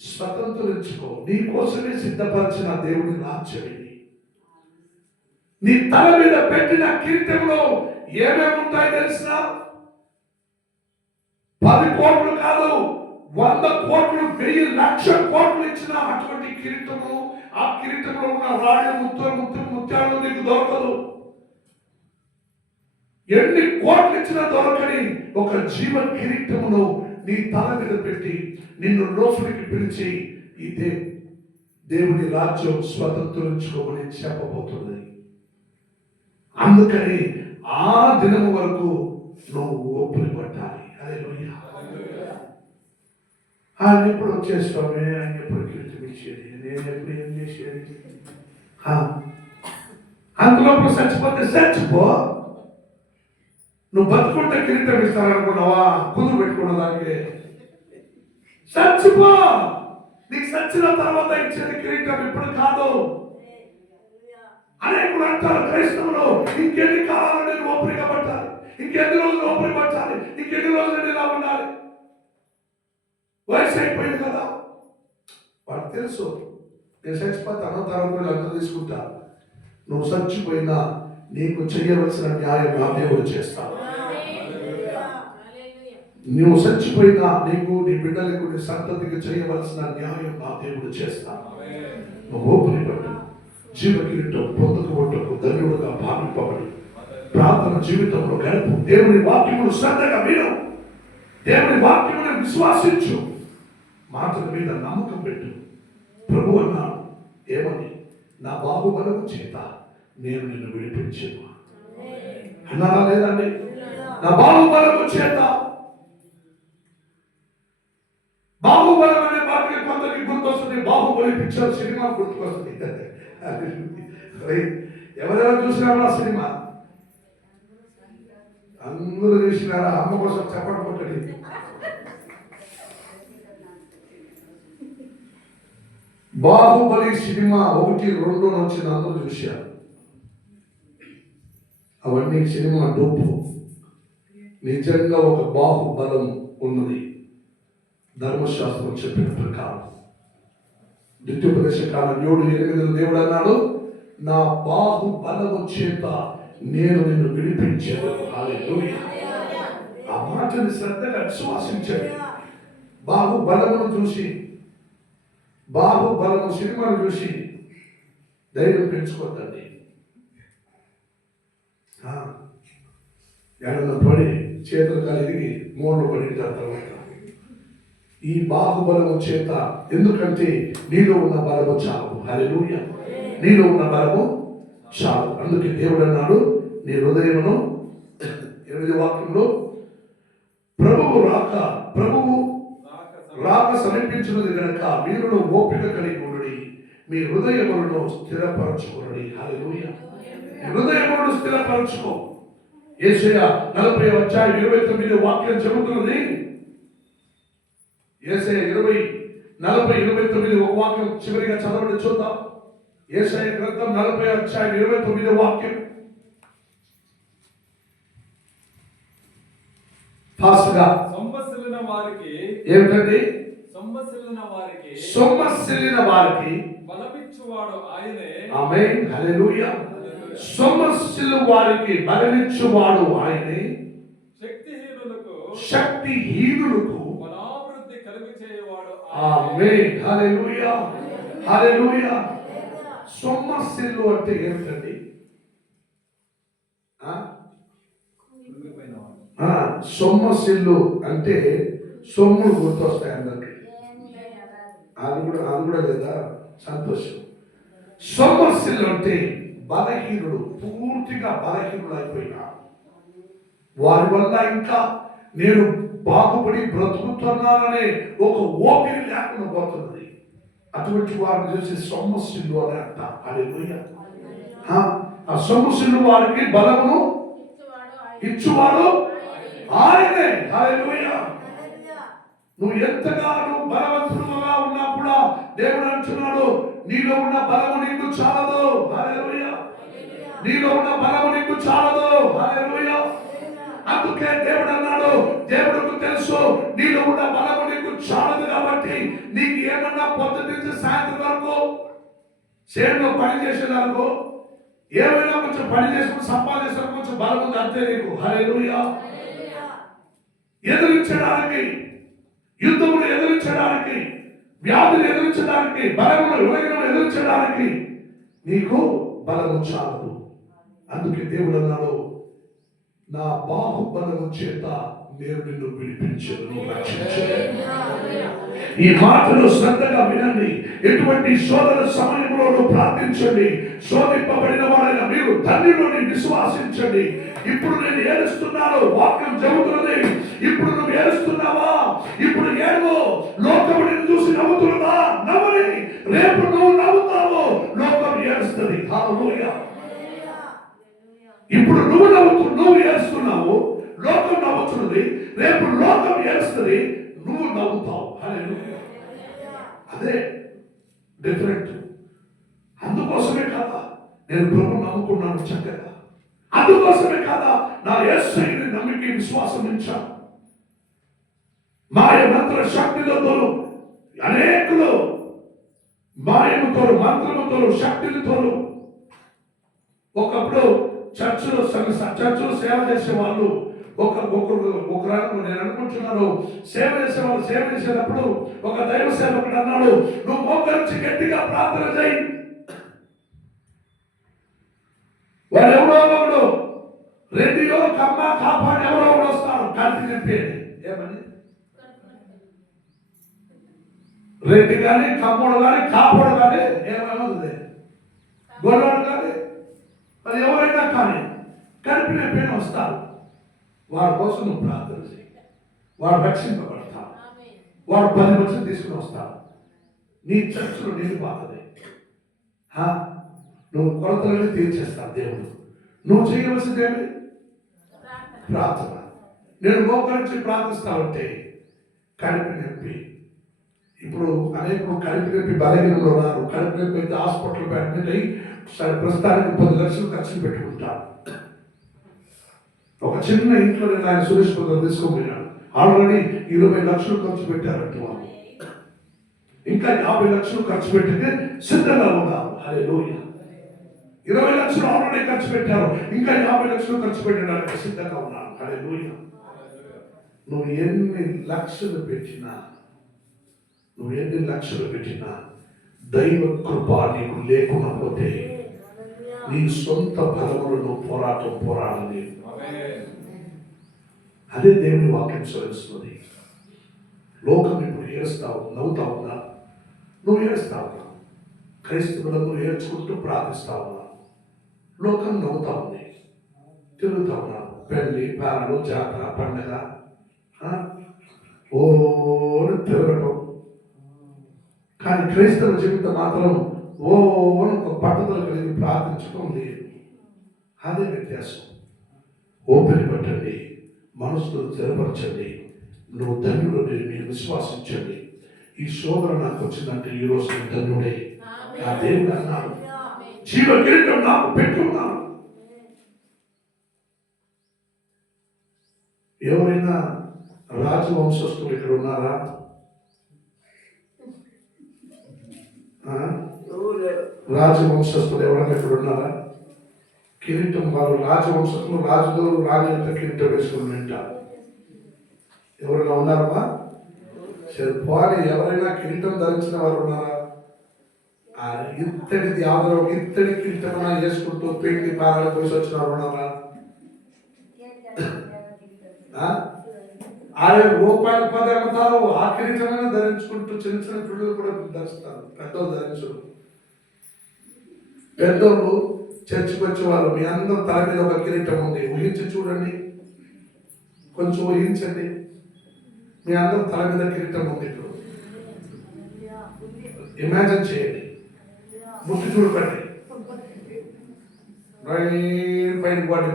స్వతంత్రించుకో, నీ కోసమే సిద్ధపరిచిన దేవుని రాజ్యం ఇది. నీ తల మీద పెట్టిన కిరీటంలో ఏమేమి ఉంటాయి తెలిసిన? 10 కోట్లు కాదు, 100 కోట్లు, 1000 లక్షల కోట్లు ఇచ్చిన అటువంటి కిరీటము, ఆ కిరీటంలో ఉన్న రాళ్ళు, ముత్యాలు నీకు దొరకదు. ఎన్ని కోట్లు ఇచ్చినా దొరకని ఒక జీవ కిరీటమును నీ తల మీద పెట్టి నిన్ను లోపలికి పిలిచి ఇదే దేవుని రాజ్యం స్వతంత్రించుకోమని చెప్పబోతుంది. అందుకని ఆ దినము వరకు నువ్వు ఓపిక పట్టాలి. హల్లెలూయా. ఆయన ఎప్పుడు వచ్చేస్తామే, ఆయన ఎప్పుడు కీర్తి ఇచ్చేది, నేను ఎప్పుడు ఏం చేసేది? అంతలోపు చచ్చిపోతే చచ్చిపో. నువ్వు బతుకుంటే కిరీటం ఇస్తారనుకున్నావా? కుదురు పెట్టుకున్న దానికి చచ్చిపో. నీకు చచ్చిన తర్వాత ఇచ్చేది కిరీటం ఇప్పుడు కాదు. అనేకులు అంటారు క్రైస్తవులు, ఇంకెన్ని కాలాలు నేను ఓపిక పట్టాలి, ఇంకెన్ని రోజులు ఓపిక పట్టాలి, ఇంకెన్ని రోజులు నేను ఇలా ఉండాలి, వయసు అయిపోయింది కదా. వాడికి తెలుసు నేను చచ్చిపోతే అనంతరం అంతా తీసుకుంటా. నువ్వు చచ్చిపోయినా నీకు చేయవలసిన న్యాయం నా దేవుడు చేస్తాను. నువ్వు చచ్చిపోయినా నీకు, నీ బిడ్డలకు, నీ సంతతికి చేయవలసిన న్యాయం నా దేవుడు చేస్తాను. నువ్వు ఓపిక పట్టు. జీవ కిరీటం పొందుకోవటకు ధన్యుడుగా భావింపబడి ప్రార్థన జీవితంలో గడుపు. దేవుని వాక్యమును శ్రద్ధగా విను, దేవుని వాక్యమును విశ్వాసించు, మాటల మీద నమ్మకం పెట్టు. ప్రభు అన్నాడు ఏమని? నా బాహుబలము చేత నేను నిన్ను విడిపించాను అన్నారా లేదండి? నా బాహుబలము చేత. బాహుబలం అనే మాటకి కొందరికి గుర్తొస్తుంది, బాహుబలి పిక్చర్ సినిమా గుర్తుకొస్తుంది. ఎవరెవరు చూసినారా ఆ సినిమా? అందరూ చూసినారా? అమ్మ కోసం చెప్పడం కొట్టండి. బాహుబలి సినిమా 1, 2 వచ్చిన అందరూ చూశారు. అవన్నీ సినిమా డూపు. నిజంగా ఒక బాహుబలం ఉన్నది. ధర్మశాస్త్రం చెప్పిన ప్రకారం ద్వితీయోపదేశ కాలం 7:8 దేవుడు అన్నాడు, నా బాహుబలము చేత నేను నిన్ను విడిపించాను. హల్లెలూయా. ఆ మాటని శ్రద్ధగా విశ్వాసించండి. బాహుబలమును చూసి, బాహుబలము సినిమాను చూసి ధైర్యం పెంచుకోద్దండి. ఎడన పడి చేతులు కలిగి మూడు పడిన తర్వాత ఈ బాహుబలము చేత, ఎందుకంటే నీలో ఉన్న బలము చాలు. హల్లెలూయా. నీలో ఉన్న బలము చాలు. అందుకే దేవుడు అన్నాడు, నీ హృదయమును 8వ వాక్యంలో ప్రభువు రాక సమీపించినది కనుక మీరు ఓపిక కలిగి ఉండి మీ హృదయములను స్థిరపరచుకోండి. హల్లెలూయా. మీ హృదయములను స్థిరపరచుకో. యేషయా 40:29 వాక్యం చెబుతున్నది. యేషయా 40:29 ఒక వాక్యం చివరిగా చదవండి చూద్దాం. యేషయా గ్రంథం 40:29 వాక్యం. ఫాస్ట్గా. సొమ్మసిల్లిన వారికి ఏమిటండి? సొమ్మసిల్లిన వారికి బలమిచ్చువాడు ఆయనే. ఆమేన్. హల్లెలూయా. సొమ్మసిల్లు వారికి బలమిచ్చువాడు ఆయనే. శక్తిహీనులకు బలాభివృద్ధి కలుగు చేయవాడు ఆమేన్. హల్లెలూయా. హల్లెలూయా. సొమ్మసిల్లు అంటే ఏమిటండి? సొమ్మసిల్లు అంటే సొమ్ములు గుర్తొస్తాయి అందరికి. అది కూడా లేదా? సంతోషం. సొమ్మసిల్లు అంటే బలహీనుడు, పూర్తిగా బలహీనుడు అయిపోయినా వారి వల్ల ఇంకా నేను బాగుపడి బ్రతుకుతున్నాననే ఒక ఓపిక లేకుండా పోతున్నది. అటువంటి వారిని చూసి సొమ్మసిల్లు అని అంట. హల్లెలూయా. ఆ సొమ్మసిల్లు వారికి బలమును ఇచ్చువాడు ఆయనే. హల్లెలూయా. నువ్వు ఎంతగానో బలవంతుడుగా ఉన్నా కూడా దేవుడు అంటున్నాడు, నీలో ఉన్న బలము నీకు చాలదు. హల్లెలూయా. నీలో ఉన్న బలము నీకు చాలదు. హల్లెలూయా. అందుకే దేవుడు అన్నాడు, దేవుడికి తెలుసు నీలో ఉన్న బలము నీకు చాలదు కాబట్టి నీకు ఏమన్నా పొద్దున్న నుంచి సాయంత్రం వరకు చేనులో పని చేసేదానికి ఏమైనా కొంచెం పని చేసుకుని సంపాదించడం కొంచెం బలం ఉంది అంతే నీకు. హల్లెలూయా. ఎదిరించడానికి, యుద్ధమును ఎదిరించడానికి, వ్యాధిని ఎదిరించడానికి, బలమును ఉలగను ఎదిరించడానికి నీకు బలము చాలదు. అందుకే దేవుడు అన్నాడు, నా బాహుబలము చేత నేను నిన్ను విడిపించను, రక్షించను. ఈ మాటలు శ్రద్ధగా వినండి. ఎటువంటి శోధన సమయంలో ప్రార్థించండి. శోధింపబడిన వారైన మీరు ధన్యులని విశ్వాసించండి. ఇప్పుడు నేను ఏడుస్తున్నాను, వాక్యం చెబుతున్నది. ఇప్పుడు నువ్వు ఏడుస్తున్నావా? ఇప్పుడు ఏడువు. లోకము నిన్ను చూసి నవ్వుతున్నదా? నవ్వని. రేపు నువ్వు నవ్వుతావు, లోకం ఏడుస్తుంది. హల్లెలూయా. ఇప్పుడు నువ్వు ఏడుస్తున్నావు, లోకం నవ్వుతున్నది. రేపు లోకం ఏడుస్తుంది, నువ్వు నవ్వుతావు. హల్లెలూయా. అదే డిఫరెంట్. అందుకోసమే కదా నేను ప్రభు నమ్ముకున్నాను చక్కగా. అందుకోసమే కదా నా యేసుని నమ్మికి విశ్వాసం ఉంచాను. మాయ మంత్ర శక్తులతో అనేకులు మాయముతో, మంత్రముతో, శక్తులతో ఒకప్పుడు చర్చిలో సేవ చేసే వాళ్ళు ఒకరు నేను అనుకుంటున్నాను, సేవ చేసేటప్పుడు ఒక దైవ సేవకుడు అన్నాడు, నువ్వు మోకరించి గట్టిగా ప్రార్థన చేయి. వాడు ఎవరో రెడ్డియో కమ్మ కాపాడు ఎవరో వస్తాడు కంటి నింపేది. ఏమని? రెడ్డి కానీ, కమ్ముడు కానీ, కాపాడు కానీ, ఏమవుతుంది, గొల్లవాడు కానీ, మరి ఎవరైనా కానీ కలిపి నింపేని వస్తారు. వాడి కోసం నువ్వు ప్రార్థన చేయి. వాడు రక్షింపబడతాడు. వాడు 10 మందిని తీసుకుని వస్తాడు. నీ చర్చలో నీరు బాధనే. నువ్వు కొరతలని తీర్చేస్తావు దేవుడు. నువ్వు చేయవలసింది ఏమి? ప్రార్థన. నేను మోకరించి ప్రార్థిస్తావంటే కలిపి నింపి. ఇప్పుడు అనేక కలిపి నింపి బలహీనంలో ఉన్నారు. కలిపి నింపి అయితే హాస్పిటల్ అడ్మిట్ అయ్యి ప్రస్తుతానికి 10 లక్షలు ఖర్చు పెట్టుకుంటారు. ఒక చిన్న ఇంట్లో నేను ఆయన సురేష్ బ్రదర్ తీసుకుపోయినాడు. ఆల్రెడీ 20 లక్షలు ఖర్చు పెట్టారంటే వాళ్ళు. ఇంకా 50 లక్షలు ఖర్చు పెట్టితే సిద్ధంగా ఉన్నారు. హల్లెలూయా. 20 లక్షలు ఆల్రెడీ ఖర్చు పెట్టారు, ఇంకా 50 లక్షలు ఖర్చు పెట్టడానికి సిద్ధంగా ఉన్నారు. హల్లెలూయా. నువ్వు ఎన్ని లక్షలు పెట్టినా దైవ కృప నీకు లేకుండా పోతే నీ సొంత బలములను పోరాడాలి. అదే దేవుని వాక్యం చదివిస్తుంది. లోకం ఇప్పుడు ఏడుస్తావు, నవ్వుతా ఉన్నా, నువ్వు ఏడుస్తా ఉన్నావు. క్రైస్తవులను ఏడ్చుకుంటూ ప్రార్థిస్తా ఉన్నావు. లోకం నవ్వుతా ఉంది, తిరుగుతా ఉన్నావు. పెళ్లి, పాలలు, జాతర, పండగ, తిరగటం. కానీ క్రైస్తవ జీవితం మాత్రం ఒక పట్టుదల కలిగి ప్రార్థించడం లేదు. అదే వ్యత్యాసం. ఓపిక పట్టండి, మనసులో స్థిరపరచండి. నువ్వు ధన్యుడు, మీరు విశ్వాసించండి. ఈ శోధన నాకు వచ్చిందంటే ఈ రోజు నేను ధన్యుడే. ఆ దేవుడు అన్నాడు, జీవ కిరీటం నాకు పెట్టుకున్నాను. ఎవరైనా రాజవంశస్థులు ఇక్కడ ఉన్నారా? రాజవంశస్థులు ఎవరైనా ఇక్కడ ఉన్నారా? కిరీటం వారు రాజవంశస్థులు, రాజులు రాజు కిరీటం వేసుకుని వింటారు. ఎవరైనా ఉన్నారమ్మా? సరే పోనీ, ఎవరైనా కిరీటం ధరించిన వారు ఉన్నారా? ఇత్తడిది ఆదరణ, ఇత్తడి కిరీటం వేసుకుంటూ పెళ్లి పారాలు పోసి వచ్చిన వారు ఉన్నారా? రూపాయలు 10 అమ్ముతారు, ఆ కిరీటమైన ధరించుకుంటూ చిన్న చిన్న పిల్లలు కూడా ధరిస్తారు. పెద్దోళ్ళు ధరించరు. పెద్దోళ్ళు చర్చికి వచ్చేవారు, మీ అందరం తల మీద ఒక కిరీటం ఉంది. ఊహించి చూడండి, కొంచెం ఊహించండి. మీ అందరం తల మీద కిరీటం ఉంది. ఇప్పుడు ఇమాజిన్ చేయండి, ముట్టి చూడకండి, పైన పోండి.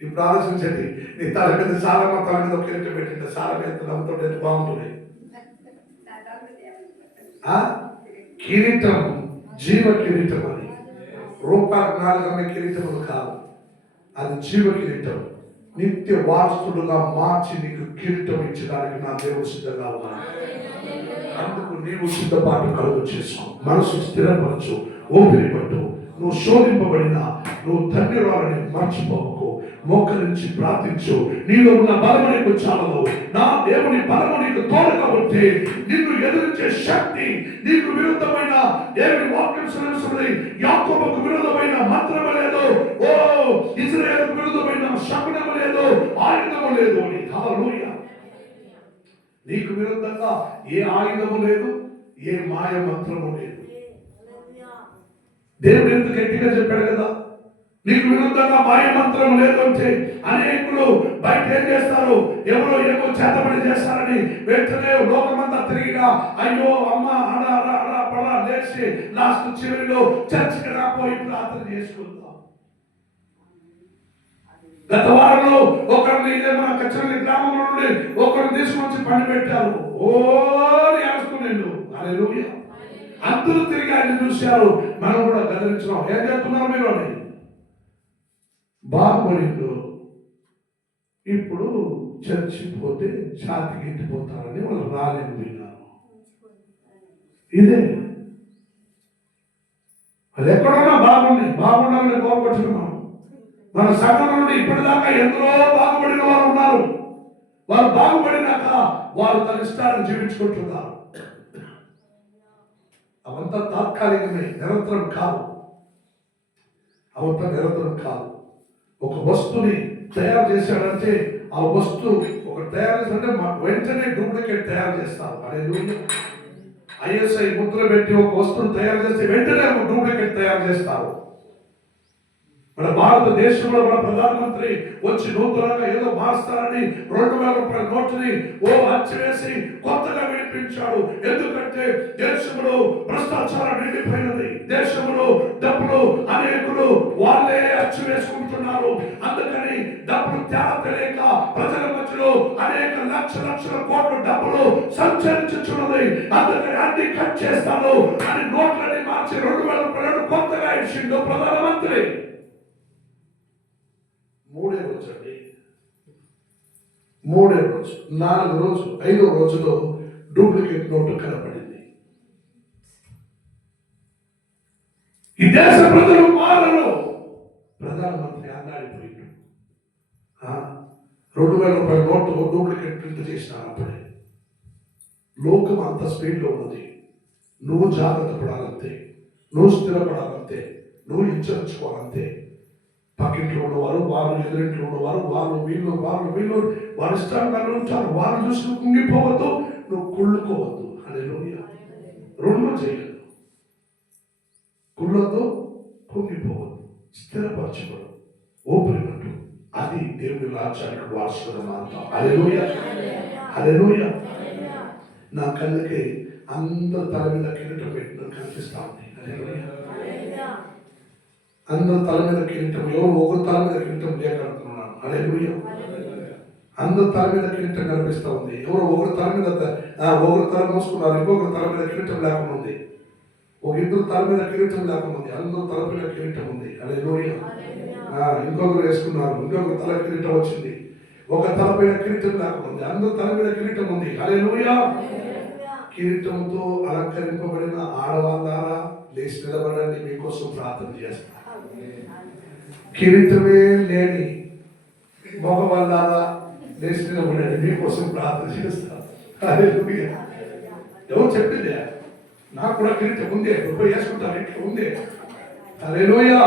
ఇప్పుడు ఆలోచించండి, నీ తల మీద చాలా తల మీద ఒక కిరీటం పెట్టింటే చాలా మీద నవ్వుతుంటే ఎంత బాగుంటుంది. కిరీటం జీవ కిరీటం. అది రూపాయలు 4 అమ్మే కిరీటములు కాదు, అది జీవ కిరీటం. నిత్య వారసుడుగా మార్చి నీకు కిరీటం ఇచ్చడానికి నా దేవుడు సిద్ధంగా ఉన్నాడు. అందుకు నీవు సిద్ధపాటు కలుగు చేసుకో, మనసు స్థిరపరచు, ఓపిరి పట్టు. నువ్వు శోధింపబడినా నువ్వు ధన్యురాలని మర్చిపోకు. మోకరించి ప్రార్థించు. నీలో ఉన్న బలము నీకు చాలదు, నా దేవుని బలము నీకు తోడుగా ఉంటే నిన్ను ఎదురించే శక్తి, నీకు విరుద్ధమైన దేవుని వాక్యం సెలవిస్తున్నది, యాకోబుకు విరుద్ధమైన మంత్రము లేదు, ఇశ్రాయేలుకు విరుద్ధమైన శకునము లేదు, ఆయుధము లేదు అని. హల్లెలూయా. నీకు విరుద్ధంగా ఏ ఆయుధము లేదు, ఏ మాయ మంత్రము లేదు. దేవుడు ఎంత గట్టిగా చెప్పాడు కదా, నీకు విరుద్ధంగా మాయ మంత్రం లేదు అంటే అనేకులు బయట ఏం చేస్తారు, ఎవరో ఏమో చేతబడి చేస్తారని వెంటనే లోకమంతా తిరిగిగా అయ్యో అమ్మ అలా అలా అలా పడా లేచి లాస్ట్ చివరిలో చర్చికి రాపోయి ప్రార్థన చేసుకుందాం. గత వారంలో ఒకరిని మన కచ్చరల్లి గ్రామంలో నుండి ఒకరిని తీసుకొచ్చి పని పెట్టారు. అరుస్తున్నాడు. హల్లెలూయా. అందరూ తిరిగి ఆయన చూశారు, మనం కూడా గదిలించినాం. ఏం చెప్తున్నారు మీరు అని? బాగుపడిండు. ఇప్పుడు చర్చి పోతే ఛాతికి ఇంటిపోతారని వాళ్ళు రాలేని విన్నారు. ఇదే వాళ్ళు ఎక్కడున్నా బాగుండాలని కోరుకుంటున్నాం. మన సంఘం నుండి ఇప్పటిదాకా ఎందరో బాగుపడిన వారు ఉన్నారు. వారు బాగుపడినాక వారు తన ఇష్టాన్ని జీవించుకుంటున్నారు. అవంతా తాత్కాలికమే, నిరంతరం కాదు. అవంతా నిరంతరం కాదు. ఒక వస్తువుని తయారు చేశాడంటే ఆ వస్తువు ఒక తయారు చేస్తుంటే వెంటనే డూప్లికేట్ తయారు చేస్తారు. హల్లెలూయా. ఐఎస్ఐ ముద్ర పెట్టి ఒక వస్తువును తయారు చేస్తే వెంటనే ఒక డూప్లికేట్ తయారు చేస్తారు. మన భారతదేశంలో మన ప్రధానమంత్రి వచ్చి నూతనంగా ఏదో మారుస్తారని 2000 రూపాయల నోటుని అచ్చివేసి కొత్తగా వినిపించాడు. ఎందుకంటే దేశంలో భ్రష్టాచారం నిండిపోయినది. దేశంలో డబ్బులు అనేకులు వాళ్ళే అచ్చి వేసుకుంటున్నారు. అందుకని డబ్బులు తేడా తెలియక ప్రజల మధ్యలో అనేక లక్షల కోట్ల డబ్బులు సంచరించుచున్నది. అందుకని అన్ని కట్ చేస్తాను అని నోట్లని మార్చి 2000 రూపాయలు కొత్తగా ఇచ్చిండు ప్రధానమంత్రి. 3వ రోజు అండి, 3వ రోజు, 4వ రోజు, 5వ రోజులో డూప్లికేట్ నోటు కనపడింది. ఈ దేశ ప్రజలు మారరు. ప్రధానమంత్రి అన్నాడిపోయిండు. 2000 రూపాయల నోటు డూప్లికేట్ ప్రింట్ చేసినారు. అప్పుడే లోకం అంత స్పీడ్లో ఉన్నది. నువ్వు జాగ్రత్త పడాలంతే, నువ్వు స్థిరపడాలంతే, నువ్వు హెచ్చరించుకోవాలంతే. పక్కింట్లో ఉన్నవారు, వారు ఎదురింట్లో ఉన్నవారు, వాళ్ళు వీళ్ళు వారి ఇష్టాలు ఉంటారు. వారు చూసి కుంగిపోవద్దు, నువ్వు కుళ్ళుకోవద్దు. హల్లెలూయా. 2 చేయలేదు. కుళ్ళొద్దు, కుంగిపోవద్దు, స్థిరపరచబడు, ఓపిరినట్టు. అది దేవుని రాజ్యానికి వారసుగా మారుతాం. హల్లెలూయా. హల్లెలూయా. నా కళ్ళకి అందరు తల మీద కిరీటం పెట్టినట్టు కనిపిస్తా ఉంది. హల్లెలూయా. అందరు తల మీద కిరీటం, ఎవరు ఒకరు తల మీద కిరీటం లేకడుతున్నాను. హల్లెలూయా. అందరు తల మీద కిరీటం కనిపిస్తా ఉంది. ఎవరు ఒకరు తల మీద ఒకరు తల మోసుకున్నారు, ఇంకొకరు తల మీద కిరీటం లేకుండా ఉంది. ఒక ఇద్దరు తల మీద కిరీటం లేకుండా ఉంది, అందరూ తల మీద కిరీటం ఉంది. హల్లెలూయా. ఇంకొకరు వేసుకున్నారు, ఇంకొకరు తల కిరీటం వచ్చింది. ఒక తల మీద కిరీటం లేకుండా ఉంది, అందరూ తల మీద కిరీటం ఉంది. హల్లెలూయా. కిరీటంతో అలంకరింపబడిన ఆడవాళ్ళారా లేచి నిలబడండి, మీకోసం ప్రార్థన చేస్తా. కిరీటమే లేని మగవాళ్ళారా లేచి నిలబడండి, మీకోసం ప్రార్థన చేస్తా. హల్లెలూయా. ఎవరు చెప్పిందే? నాకు కూడా కిరీటం ఉంది, ఎప్పుడు వేసుకుంటాను, ఇట్లా ఉంది. హల్లెలూయా.